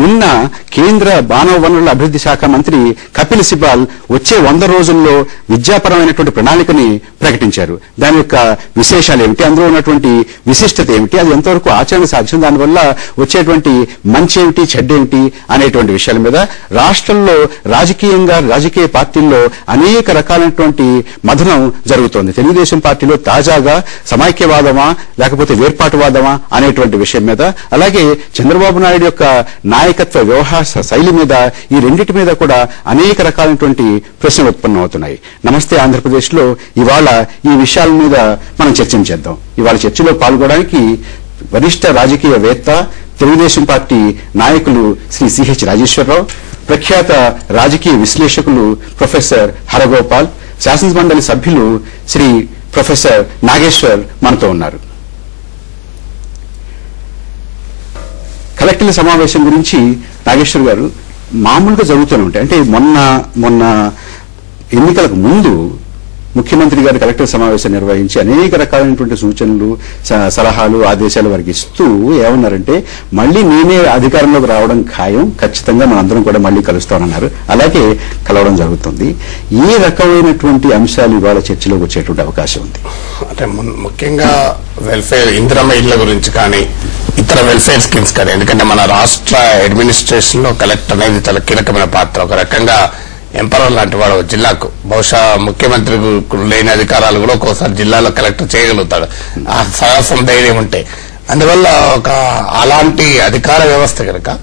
నిన్న కేంద్ర మానవ వనరుల అభివృద్ధి శాఖ మంత్రి కపిల్ సిబాల్ వచ్చే 100 రోజుల్లో విద్యాపరమైనటువంటి ప్రణాళికని ప్రకటించారు. దాని యొక్క విశేషాలు ఏమిటి, అందులో ఉన్నటువంటి విశిష్టత ఏమిటి, అది ఎంతవరకు ఆచరణ సాధ్యం, దానివల్ల వచ్చేటువంటి మంచి ఏమిటి చెడ్డేమిటి అనేటువంటి విషయాల మీద రాష్ట్రంలో రాజకీయంగా రాజకీయ పార్టీల్లో అనేక రకాలైనటువంటి మథనం జరుగుతోంది. తెలుగుదేశం పార్టీలో తాజాగా సమైక్యవాదమా లేకపోతే వేర్పాటువాదమా అనేటువంటి విషయం మీద, అలాగే చంద్రబాబు నాయుడు యొక్క నాయకత్వ వ్యవహార శైలి మీద, ఈ రెండింటి మీద కూడా అనేక రకాలైనటువంటి ప్రశ్నలు ఉత్పన్నమవుతున్నాయి. నమస్తే ఆంధ్రప్రదేశ్ లో ఇవాళ ఈ విషయాల మీద మనం చర్చించేద్దాం. ఇవాళ చర్చలో పాల్గొనడానికి వరిష్ఠ రాజకీయవేత్త, తెలుగుదేశం పార్టీ నాయకులు శ్రీ సిహెచ్ రాజేశ్వరరావు, ప్రఖ్యాత రాజకీయ విశ్లేషకులు ప్రొఫెసర్ హరగోపాల్, శాసనమండలి సభ్యులు శ్రీ ప్రొఫెసర్ నాగేశ్వర్ మనతో ఉన్నారు. కలెక్టర్ల సమావేశం గురించి నాగేశ్వర్ గారు, మామూలుగా జరుగుతూనే ఉంటాయి. అంటే మొన్న ఎన్నికలకు ముందు ముఖ్యమంత్రి గారు కలెక్టర్ సమావేశం నిర్వహించి అనేక రకాలైనటువంటి సూచనలు, సలహాలు, ఆదేశాలు వారికి ఇస్తూ ఏమన్నారంటే, మళ్లీ నేనే అధికారంలోకి రావడం ఖాయం, ఖచ్చితంగా మనందరం కూడా మళ్లీ కలుస్తామన్నారు. అలాగే కలవడం జరుగుతుంది. ఏ రకమైనటువంటి అంశాలు ఇవాళ చర్చలోకి వచ్చేటువంటి అవకాశం ఉంది? అంటే ముఖ్యంగా వెల్ఫేర్, ఇందిరమ్మ ఇళ్ల గురించి కానీ ఇతర వెల్ఫేర్ స్కీమ్స్ కానీ, ఎందుకంటే మన రాష్ట్ర అడ్మినిస్ట్రేషన్ లో కలెక్టర్ అనేది చాలా కీలకమైన పాత్ర. ఒక రకంగా ఎంపరర్ లాంటి వాడు జిల్లాకు, బహుశా ముఖ్యమంత్రి లేని అధికారాలు కూడా ఒక్కోసారి జిల్లాలో కలెక్టర్ చేయగలుగుతాడు, ఆ సాహసం ధైర్యం ఉంటే. అందువల్ల అలాంటి అధికార వ్యవస్థ కనుక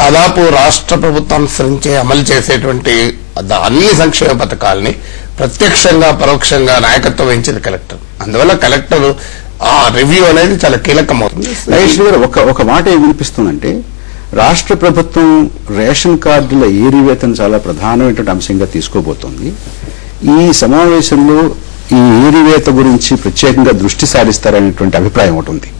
దాదాపు రాష్ట్ర ప్రభుత్వం అనుసరించి అమలు చేసేటువంటి అన్ని సంక్షేమ పథకాలని ప్రత్యక్షంగా పరోక్షంగా నాయకత్వం వహించేది కలెక్టర్. అందువల్ల కలెక్టర్ ఆ రివ్యూ అనేది చాలా కీలకమవుతుంది. ఒక మాట ఏం వినిపిస్తుందంటే, రాష్ట్ర ప్రభుత్వం రేషన్ కార్డుల ఏరివేతను చాలా ప్రధానమైనటువంటి అంశంగా తీసుకోబోతోంది. ఈ సమావేశంలో ఈ ఏరివేత గురించి ప్రత్యేకంగా దృష్టి సారిస్తారనేటువంటి అభిప్రాయం ఒకటి ఉంది.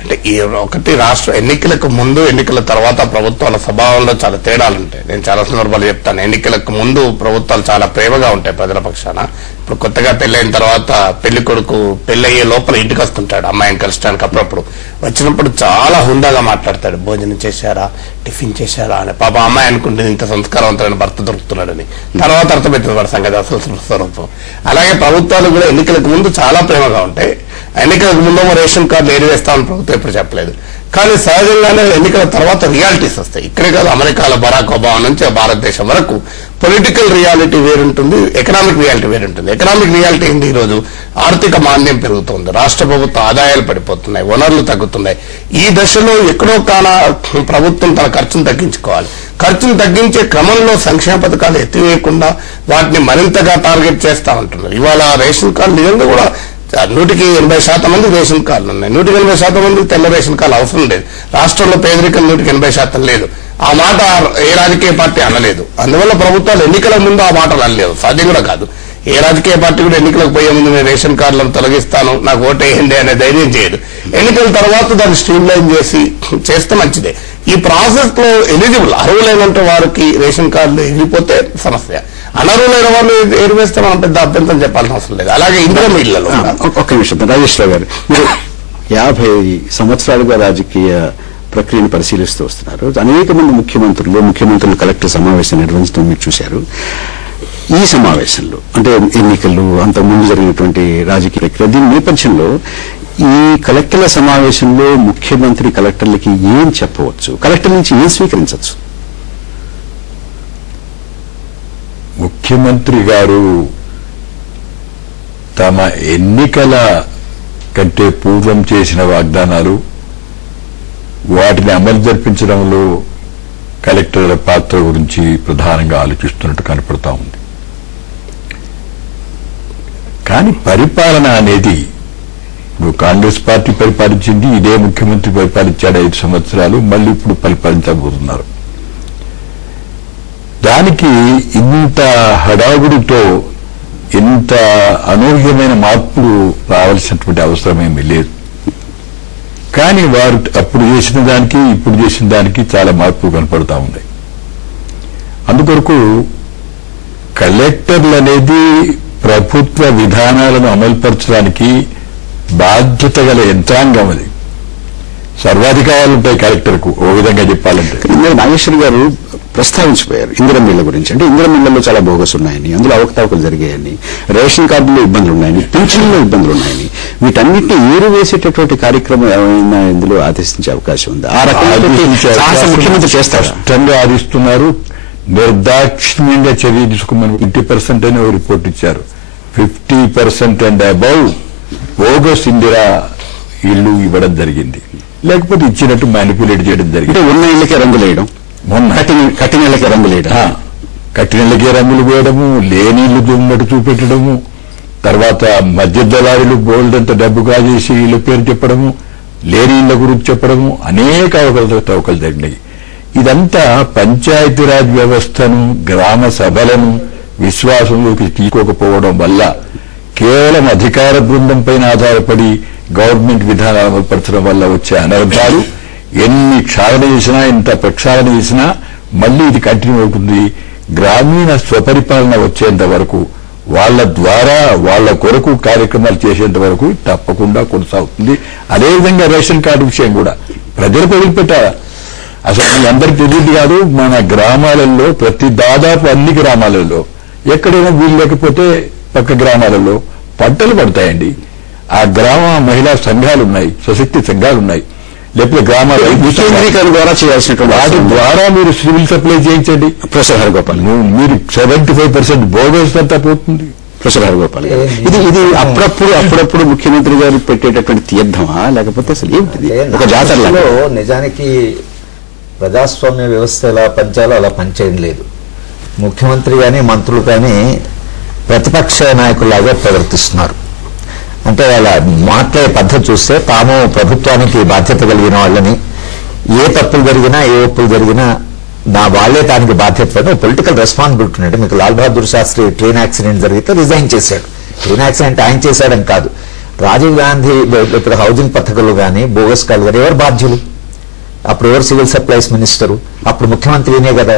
అంటే ఒకటి, రాష్ట్ర ఎన్నికలకు ముందు ఎన్నికల తర్వాత ప్రభుత్వాల స్వభావంలో చాలా తేడాలు ఉంటాయి. నేను చాలా సందర్భాలు చెప్తాను. ఎన్నికలకు ముందు ప్రభుత్వాలు చాలా ప్రేమగా ఉంటాయి ప్రజల పక్షాన. ఇప్పుడు కొత్తగా పెళ్లైన తర్వాత పెళ్లి కొడుకు పెళ్లయ్యే లోపల ఇంటికి వస్తుంటాడు అమ్మాయిని కలచడానికి. అప్పుడప్పుడు వచ్చినప్పుడు చాలా హుందాగా మాట్లాడతాడు, భోజనం చేశారా, టిఫిన్ చేశారా అని. పాప అమ్మాయి అనుకుంటుంది ఇంత సంస్కారవంతమైన భర్త దొరుకుతున్నాడని. తర్వాత అర్థమవుతుంది వాడి సంగతి అసలు స్వరూపం. అలాగే ప్రభుత్వాలు కూడా ఎన్నికలకు ముందు చాలా ప్రేమగా ఉంటాయి. ఎన్నికలకు ముందేమో రేషన్ కార్డులు ఏరివేస్తామని ప్రభుత్వం ఎప్పుడు చెప్పలేదు. కానీ సహజంగానే ఎన్నికల తర్వాత రియాలిటీస్ వస్తాయి. ఇక్కడే కాదు, అమెరికాలో బరాక్ ఒబామా నుంచి భారతదేశం వరకు పొలిటికల్ రియాలిటీ వేరుంటుంది, ఎకనామిక్ రియాలిటీ వేరుంటుంది. ఎకనామిక్ రియాలిటీ ఏంటి? ఈరోజు ఆర్థిక మాంద్యం పెరుగుతుంది, రాష్ట్ర ప్రభుత్వ ఆదాయాలు పడిపోతున్నాయి, వనరులు తగ్గుతున్నాయి. ఈ దశలో ఎక్కడో కాన ప్రభుత్వం తన ఖర్చును తగ్గించుకోవాలి. ఖర్చును తగ్గించే క్రమంలో సంక్షేమ పథకాలు ఎత్తివేయకుండా వాటిని మరింతగా టార్గెట్ చేస్తా ఉంటున్నారు. ఇవాళ రేషన్ కార్డు నిజంగా కూడా 180% మంది రేషన్ కార్డులు ఉన్నాయి. 180% మంది తెల్ల రేషన్ కార్డు అవసరం లేదు. రాష్ట్రంలో పేదరికం 180% లేదు. ఆ మాట ఏ రాజకీయ పార్టీ అనలేదు. అందువల్ల ప్రభుత్వాలు ఎన్నికల ముందు ఆ మాటలు అనలేదు, సాధ్యం కూడా కాదు. ఏ రాజకీయ పార్టీ కూడా ఎన్నికలకు పోయే ముందు నేను రేషన్ కార్డులను తొలగిస్తాను, నాకు ఓటేయండి అనే ధైర్యం చేయదు. ఎన్నికల తర్వాత దాన్ని స్ట్రీమ్ లైన్ చేస్తే మంచిదే. ఈ ప్రాసెస్ లో ఎలిజిబుల్ అర్హులైనంత వారికి రేషన్ కార్డులు ఎగిరిపోతే సమస్య, అనర్హులైన వాళ్ళు ఏరివేస్తే మనం పెద్ద అభ్యంతరం చెప్పాల్సిన అవసరం లేదు. అలాగే ఇందిరమ్మ ఇళ్లలో ఒక్క నిమిషం రాజేశ్వరరావు గారు, మీరు 50 సంవత్సరాలుగా రాజకీయ ప్రక్రియను పరిశీలిస్తూ వస్తున్నారు. అనేక మంది ముఖ్యమంత్రులు కలెక్టర్ సమావేశం నిర్వహించడం మీరు చూశారు. ఈ సమావేశంలో అంటే ఎన్నికలు అంతకుముందు జరిగినటువంటి రాజకీయ ప్రక్రియ, దీని నేపథ్యంలో ఈ కలెక్టర్ల సమావేశంలో ముఖ్యమంత్రి కలెక్టర్లకి ఏం చెప్పవచ్చు, కలెక్టర్ నుంచి ఏం స్వీకరించవచ్చు? ముఖ్యమంత్రి గారు తమ ఎన్నికల కంటే పూర్వం చేసిన వాగ్దానాలు, వాటిని అమలు జరిపించడంలో కలెక్టర్ల పాత్ర గురించి ప్రధానంగా ఆలోచిస్తున్నట్టు కనపడతా ఉంది. కానీ పరిపాలన అనేది, ఇప్పుడు కాంగ్రెస్ పార్టీ పరిపాలించింది, ఇదే ముఖ్యమంత్రి పరిపాలించాడు 5 సంవత్సరాలు, మళ్ళీ ఇప్పుడు పరిపాలించబోతున్నారు. దానికి ఇంత హడావుడితో ఇంత అనూహ్యమైన మార్పులు రావాల్సినటువంటి అవసరమేమీ లేదు. కానీ వారు అప్పుడు చేసిన దానికి ఇప్పుడు చేసిన దానికి చాలా మార్పులు కనపడతా ఉన్నాయి. అందుకొరకు కలెక్టర్లు అనేది ప్రభుత్వ విధానాలను అమలుపరచడానికి బాధ్యత గల యంత్రాంగం. అది సర్వాధికారాలు ఉంటాయి కలెక్టర్కు, ఓ విధంగా చెప్పాలంటే. ఇందులో నాగేశ్వర్ గారు ప్రస్తావించిపోయారు ఇందిరమిళ్ల గురించి. అంటే ఇందిరమిళ్లలో చాలా బోగస్ ఉన్నాయని, అందులో అవకతవకలు జరిగాయని, రేషన్ కార్డుల్లో ఇబ్బందులు ఉన్నాయని, పింఛన్లో ఇబ్బందులు ఉన్నాయని, వీటన్నిటిని ఏరు వేసేటటువంటి కార్యక్రమం ఏమైనా ఇందులో ఆదేశించే అవకాశం ఉంది? ఆ రకంగా ముఖ్యమంత్రి చేస్తారు. స్పష్టంగా ఆదిస్తున్నారు. నిర్దాక్షిణ్యంగా చర్య తీసుకోమని 50% అని ఓ రిపోర్ట్ ఇచ్చారు. 50% అండ్ అబౌవ్ బోగస్ ఇందిరా ఇల్లు ఇవ్వడం జరిగింది, లేకపోతే ఇచ్చినట్టు మ్యానిపులేట్ చేయడం జరిగింది. ఉన్న ఇళ్ళకే రంగులేయడం, కట్టిన ఇళ్ళకే రంగులేయడం, కట్టిన ఇళ్ళకే రంగులు వేయడము, లేని ఇల్లు ఉన్నట్టు చూపెట్టడము, తర్వాత మధ్య దళారులు బోల్డంత డబ్బు కాజేసి ఇళ్ళ పేరు చెప్పడము, లేని ఇళ్ల గురించి చెప్పడము, అనేక అవకతవకలు జరిగినాయి. ఇదంతా పంచాయతీరాజ్ వ్యవస్థను, గ్రామ సభలను విశ్వాసంలోకి తీసుకోకపోవడం వల్ల, కేవలం అధికార బృందం పైన ఆధారపడి గవర్నమెంట్ విధానాలు అమలుపరచడం వల్ల వచ్చే అనర్థాలు ఎన్ని క్షాళన చేసినా, ఎంత ప్రక్షాళన చేసినా మళ్లీ ఇది కంటిన్యూ అవుతుంది. గ్రామీణ స్వపరిపాలన వచ్చేంత వరకు, వాళ్ల ద్వారా వాళ్ల కొరకు కార్యక్రమాలు చేసేంత వరకు తప్పకుండా కొనసాగుతుంది. అదేవిధంగా రేషన్ కార్డు విషయం కూడా ప్రజలకు వదిలిపెట్టారా? అసలు మీ అందరికి తెలియదు కాదు, మన గ్రామాలలో దాదాపు అన్ని గ్రామాలలో ఎక్కడైనా వీలు లేకపోతే పక్క గ్రామాలలో పంటలు పడతాయండి. ఆ గ్రామ మహిళా సంఘాలు ఉన్నాయి, స్వశక్తి సంఘాలు ఉన్నాయి, లేకపోతే గ్రామాల వికేంద్రీకరణ ద్వారా చేయాల్సినటువంటి వాటి ద్వారా మీరు సివిల్ సప్లై చేయించండి. ప్రొఫెసర్ హరిగోపాల్, మీరు 75% బోగస్ అంతా పోతుంది. ప్రొఫెసర్ హరిగోపాల్, ఇది అప్పుడప్పుడు ముఖ్యమంత్రి గారు పెట్టేటటువంటి తీర్థమా, లేకపోతే అసలు ఏమిటిది? ఒక జాతరలో నిజానికి ప్రజాస్వామ్య వ్యవస్థ ఎలా పంచాలో అలా పంచేయం లేదు. ముఖ్యమంత్రి కానీ మంత్రులు కానీ ప్రతిపక్ష నాయకుల్లాగా ప్రవర్తిస్తున్నారు. అంటే వాళ్ళ మాట్లాడే పద్ధతి చూస్తే తాము ప్రభుత్వానికి బాధ్యత కలిగిన వాళ్ళని, ఏ తప్పులు జరిగినా ఏ ఒప్పులు జరిగినా వాళ్ళే దానికి బాధ్యత, పొలిటికల్ రెస్పాన్సిబిలిటీ అంటే మీకు లాల్ బహదూర్ శాస్త్రి ట్రైన్ యాక్సిడెంట్ జరిగితే రిజైన్ చేశాడు. ట్రైన్ యాక్సిడెంట్ ఆయన చేశాడని కాదు. రాజీవ్ గాంధీ ఇప్పుడు హౌసింగ్ పథకాలు కానీ బోగస్ కాలు కానీ ఎవరు బాధ్యులు? అప్పుడు ఎవరు సివిల్ సప్లైస్ మినిస్టరు? అప్పుడు ముఖ్యమంత్రినే కదా.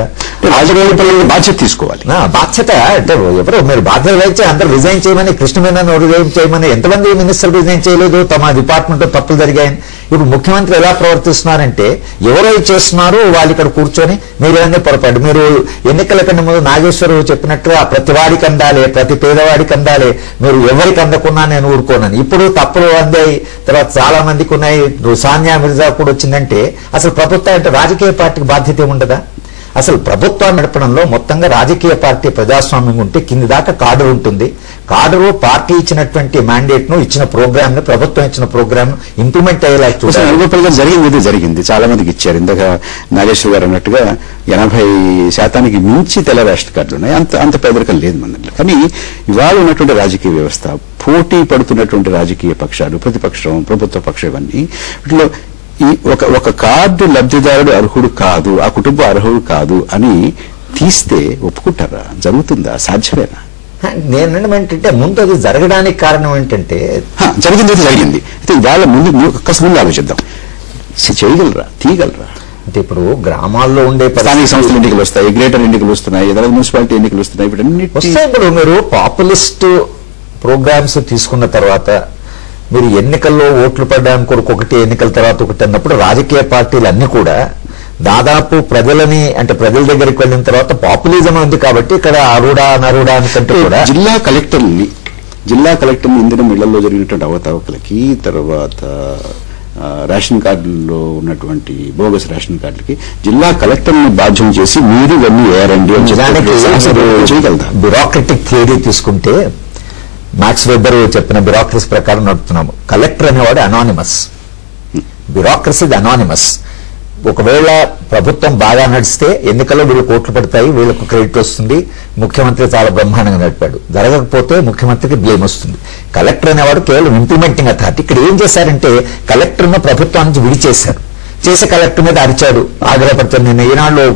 బాధ్యత తీసుకోవాలి. బాధ్యత అంటే ఎవరు మీరు బాధ్యత వహించి అందరూ రిజైన్ చేయమని, కృష్ణమేనని రిజైన్ చేయమని ఎంతమంది మినిస్టర్లు రిజైన్ చేయలేదు? తమ డిపార్ట్మెంట్ తప్పులు జరిగాయని. ఇప్పుడు ముఖ్యమంత్రి ఎలా ప్రవర్తిస్తున్నారంటే ఎవరో చేస్తున్నారు, వాళ్ళు ఇక్కడ కూర్చొని మీరేమన్నా పొరపాటు. మీరు ఎన్నికల కన్నా ముందు నాగేశ్వరరావు చెప్పినట్టుగా ప్రతి వాడికి అందాలి, ప్రతి పేదవాడికి అందాలి, మీరు ఎవరికి అందకున్నా నేను ఊరుకోనని. ఇప్పుడు తప్పులు అందాయి, తర్వాత చాలా మందికి ఉన్నాయి. సానియా మిర్జా కూడా వచ్చిందంటే అసలు ప్రభుత్వం అంటే రాజకీయ పార్టీకి బాధ్యత ఏముండదా? అసలు ప్రభుత్వాన్ని నడపడంలో మొత్తంగా రాజకీయ పార్టీ ప్రజాస్వామ్యం ఉంటే కింది దాకా కాడర్ ఉంటుంది. కాడరు పార్టీ ఇచ్చినటువంటి మ్యాండేట్ ను, ఇచ్చిన ప్రోగ్రామ్ ను, ప్రభుత్వం ఇచ్చిన ప్రోగ్రామ్ ను ఇంప్లిమెంట్ అయ్యేలా చూడాలి. జరిగింది, చాలా మందికి ఇచ్చారు. ఇందాక నాగేశ్వర్ గారు అన్నట్టుగా 80% మించి తెల్ల రేషన్ కార్డులు ఉన్నాయి. అంత పేదరికం లేదు మన దగ్గర. కానీ ఇవాళ ఉన్నటువంటి రాజకీయ వ్యవస్థ, పోటీ పడుతున్నటువంటి రాజకీయ పక్షాలు, ప్రతిపక్షం, ప్రభుత్వ పక్షం, ఇవన్నీ వీటిలో ఒక కార్డు లబ్ధిదారుడు అర్హుడు కాదు, ఆ కుటుంబం అర్హుడు కాదు అని తీస్తే ఒప్పుకుంటారా? జరుగుతుందా? సాధ్యమేనా? నేనేంటంటే ముందు అది జరగడానికి కారణం ఏంటంటే జరిగింది అయితే ఇవాళ ముందు ఆలోచిద్దాం. చేయగలరా, తీయగలరా? అంటే ఇప్పుడు గ్రామాల్లో ఉండే స్థానిక సంస్థల ఎన్నికలు వస్తాయి, గ్రేటర్ ఎన్నికలు వస్తున్నాయి, ఏదైనా మున్సిపాలిటీ ఎన్నికలు వస్తున్నాయి. వీటన్ని వస్తాయి. ఇప్పుడు మీరు పాపులిస్ట్ ప్రోగ్రామ్స్ తీసుకున్న తర్వాత, మీరు ఎన్నికల్లో ఓట్లు పడడానికి కొరకు ఒకటి, ఎన్నికల తర్వాత ఒకటి అన్నప్పుడు రాజకీయ పార్టీలు అన్ని కూడా దాదాపు ప్రజలని, అంటే ప్రజల దగ్గరికి వెళ్ళిన తర్వాత పాపులిజం ఉంది కాబట్టి ఇక్కడ అరుడా నరుడా అనుకుంటే కూడా జిల్లా కలెక్టర్ని ఇందిరం ఇళ్లలో జరిగినటువంటి అవకతవకలకి, తర్వాత రేషన్ కార్డుల్లో ఉన్నటువంటి బోగస్ రేషన్ కార్డులకి జిల్లా కలెక్టర్ని బాధ్యం చేసి మీరు ఇవన్నీ వేయారండి అని చేయగలదా? బ్యూరోక్రటిక్ థియరీ తీసుకుంటే మ్యాక్స్ వెబర్ చెప్పిన బ్యూరోక్రసీ ప్రకారం నడుపుతున్నాము. కలెక్టర్ అనేవాడు అనానిమస్, బ్యూరోక్రసీ అనానిమస్. ఒకవేళ ప్రభుత్వం బాగా నడిస్తే ఎన్నికల్లో వీళ్ళు కోట్లు పడతాయి, వీళ్ళకు క్రెడిట్ వస్తుంది, ముఖ్యమంత్రి చాలా బ్రహ్మాండంగా నడిపాడు. జరగకపోతే ముఖ్యమంత్రికి బ్లేమ్ వస్తుంది. కలెక్టర్ అనేవాడు కేవలం ఇంప్లిమెంటింగ్ అథారిటీ. ఇక్కడ ఏం చేశారంటే కలెక్టర్ను ప్రభుత్వం నుంచి విడిచేశారు. చేసే కలెక్టర్ మీద అరిచాడు, ఆగ్రహపడతాడు. నిన్న ఈనాడులో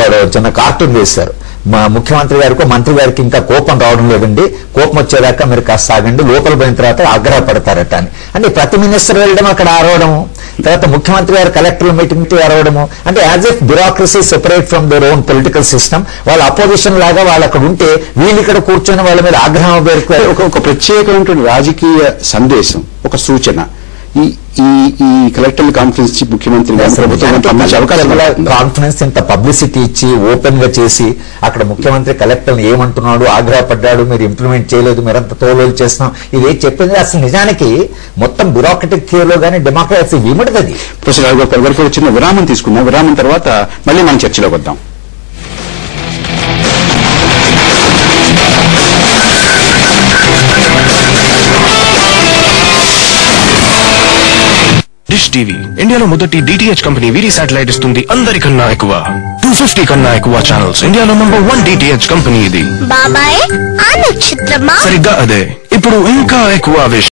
వాడు చిన్న కార్టూన్ వేశారు. మా ముఖ్యమంత్రి గారికో మంత్రి గారికి ఇంకా కోపం రావడం లేదండి, కోపం వచ్చేదాకా మీరు కాస్త సాగండి, లోపల పోయిన తర్వాత ఆగ్రహపడతారట అని. అంటే ప్రతి మినిస్టర్ వెళ్ళడం, అక్కడ అరవడము, తర్వాత ముఖ్యమంత్రి గారు కలెక్టర్ మీటింగ్ అరవడము, అంటే as if bureaucracy separate from their own political system. వాళ్ళ అపోజిషన్ లాగా వాళ్ళు అక్కడ ఉంటే వీళ్ళు ఇక్కడ కూర్చొని వాళ్ళ మీద ఆగ్రహం పేరుకు ఒక ప్రత్యేకమైనటువంటి రాజకీయ సందేశం, ఒక సూచన ఈ కలెక్టర్ కాన్ఫరెన్స్ కి ముఖ్యమంత్రి గారు ప్రభుత్వం పంపించే అవకాశం కాన్ఫరెన్స్ ఇంత పబ్లిసిటీ ఇచ్చి ఓపెన్ గా చేసి అక్కడ ముఖ్యమంత్రి కలెక్టర్ ఏమంటున్నాడు, ఆగ్రహపడ్డాడు, మీరు ఇంప్లిమెంట్ చేయలేదు, మీరంతా తోలోలు చేస్తున్నాం, ఇది చెప్పింది అసలు నిజానికి మొత్తం బ్యూరోక్రటిక్ లో గానీ డెమోక్రసీ విమడది. ప్రొఫెసర్ రావు గారు వరకు చిన్న విరామం తీసుకున్నాం. విరామం తర్వాత మళ్ళీ మనం చర్చలోకి వద్దాం. డిష్ టీవీ ఇండియాలో మొదటి డిటిహెచ్ కంపెనీ వీరి శాటిలైట్ ఇస్తుంది అందరికన్నా ఎక్కువ 250 కన్నా ఎక్కువ ఛానల్స్. ఇండియాలో నంబర్ 1 డిటిహెచ్ కంపెనీ ఇది. బాబాయ్ ఆ నక్షత్రమా? సరిగ్గా అదే. ఇప్పుడు ఇంకా ఎక్కువ